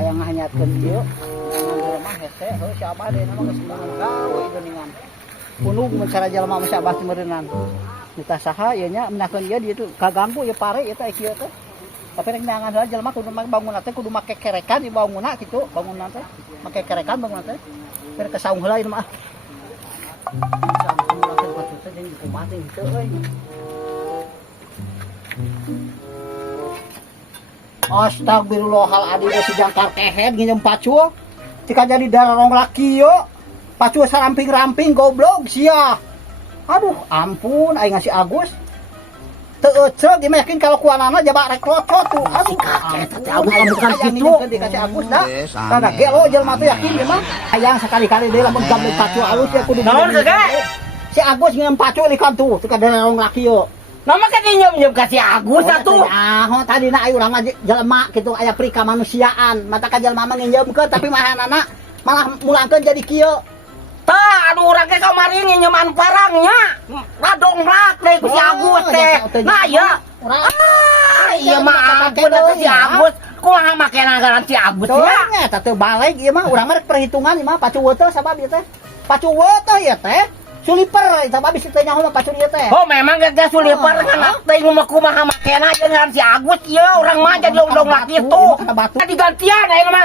hayang ngahanyatkeun ieu ngan mah hese heuh si Abah deui mah geus gawe geuningan punug mun cara jalma mah si Abah teh meureunnan kita saha ieu nya menakeun ieu dieu kaganggu ieu pare ieu teh kieu teh tapi rek neangan heula jalma kudu bangunna teh kudu make kerekan di bangunna kitu bangunna teh make kerekan bangunna teh keur kesaung heula ieu mah Astagfirullahaladzim si jangkar kehet nginjem pacul jika jadi dararong laki yo pacul saramping-ramping goblok sia aduh ampun aing ngasih Agus teu ceuk dia yakin kalau kuanana jaba rek locot tuh aduh kaget teh bukan kitu dikasih Agus dah kada gelo jelema teh yakin dia mah hayang sekali-kali deui lamun gambar pacul alus ya kudu naon kagak si Agus nginjem pacul ikan tuh teu dararong laki yo nama kan nyem kasih Agus atuh. Ah, tadi na ayo urang jelema kitu aya pri kamanusiaan. Mata ka jelema mah nginjemkeun tapi mahanana malah mulangkeun jadi kieu. Tah, anu urang ge kamari nginjeman parangnya. Radongrak deui ku si Agus teh. Nah, ya. Ah, ieu mah ampun si Agus. Kumaha make anggaran si Agus nya? Tah teu balik ieu mah urang mah perhitungan ieu mah pacu weuteul sabab ieu teh. Pacu weuteul ieu teh. Suliper eta mah bisa teh nyaho mah pacul ieu teh. Oh memang gak suliper kan teh mah kumaha makena jeung si Agus ieu urang mah jadi undang laki itu. Tadi gantian ayeuna mah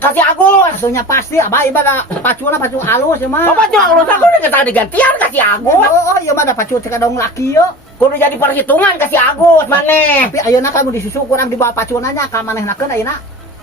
kasih Agus. Atunya pasti abah ieu mah paculna pacul alus ieu mah. Oh pacul alus aku geus tadi gantian kasih Agus. Oh ieu mah da pacul teh kadang laki ieu. Kudu jadi perhitungan kasih Agus maneh. Tapi ayeuna kamu disusu kurang dibawa paculna nya ka manehnakeun ayeuna.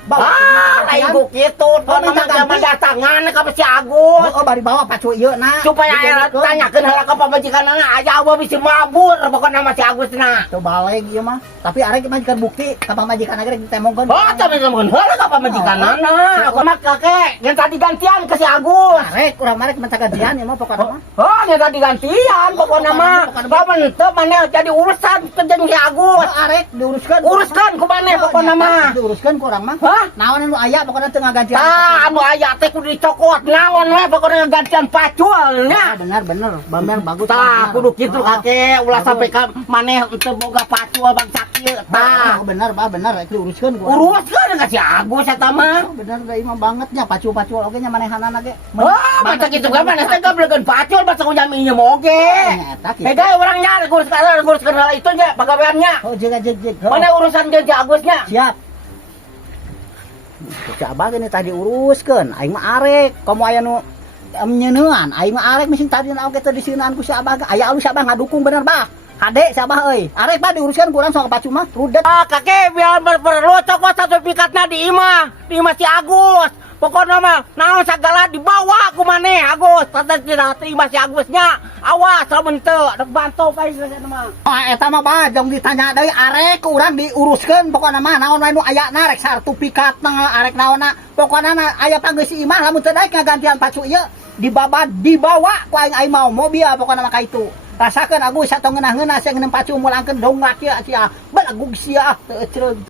Lain begitu, nama datangan ke si Agus. Oh, bari bawa pacu ieu na. Supaya tanyakeun heula ka pamajikanana aya abah bisa mabur pokona nama si Agus na. Teu balik ieu mah. Tapi arek majikan bukti ka pamajikanana ge ditemongkeun. Oh, temongkeun heula ka pamajikanana. Aku mah kakek, yang tadi gantian ke si Agus. Arek urang marek minta gantian ieu mah pokona mah. Oh, yang tadi gantian pokona mah. Lamun teu maneh jadi urusan jeung si Agus. Arek diuruskeun. Uruskeun ku maneh pokona mah. Diuruskeun ku urang mah. Naon anu aya pokona teu ngagantian. Tah, anu aya teh kudu dicokot. Naon we pokona ngagantian pacul nya. Bener. Bamer bagus. Tah, kudu kitu kakek. Ulah sampai ka maneh teu boga pacul bangsa kieu. Tah, bener rek diuruskeun gua. Uruskeun ka si Agus eta mah. Bener da imah banget nya pacul-pacul oge nya manehanana ge. Oh, mata kitu kan maneh teh gablegeun pacul basa ujam ieu oge. Hega urang nya nguruskeun hal itu nya pagaweannya. Oh, jeung. Mana urusan jeung si Agusnya? Siap. Coba gini tadi uruskan, aing mah arek, kamu aya nu nyeuneuan, aing mah arek mesin tadi na oge teh disieunaan ku si Abah, aya alus si Abah ngadukung bener bah. Hade si Abah euy, arek bah diuruskan ku urang sok pacu mah, rudet. Ah kakek biar perlu cokot sertifikatna di imah si Agus. Pokoknya mah naon sagala dibawa ku maneh Agus, tata terima si Agusnya. Awas lamun teu rek bantu pae eta mah. Ah eta mah bah jong ditanya deui arek urang diuruskeun pokona mah naon wae nu ayana rek sertifikatna arek naonna. Pokona aya panggeusi imah lamun teu daek ngagantian pacu ieu dibawa ku aing mau mobil pokona mah kaitu. Rasakeun Agus sato ngeunah-ngeunah sia ngeunah pacu mulangkeun dongak ieu sia balagug sia teu cereug.